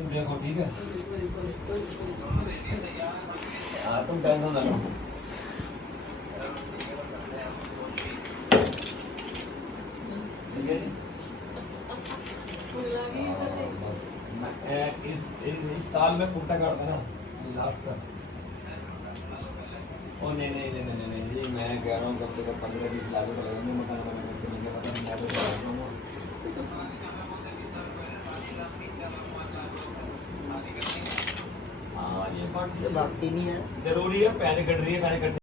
तुम देखो ठीक है। हाँ तुम टेंशन ना लो। ठीक है जी। बस मैं इस साल में फुट्टा करता ना लास्ट का। ओ नहीं नहीं नहीं नहीं नहीं जी, मैं कह रहा हूँ कम से कम 15-20 लाख रुपये लगेंगे मकान बनाने के। मुझे पता नहीं, मैं तो बता रहा हूँ। हाँ ये बात ये भक्ति नहीं है। जरूरी है, पैसे कट रही है, पैसे कट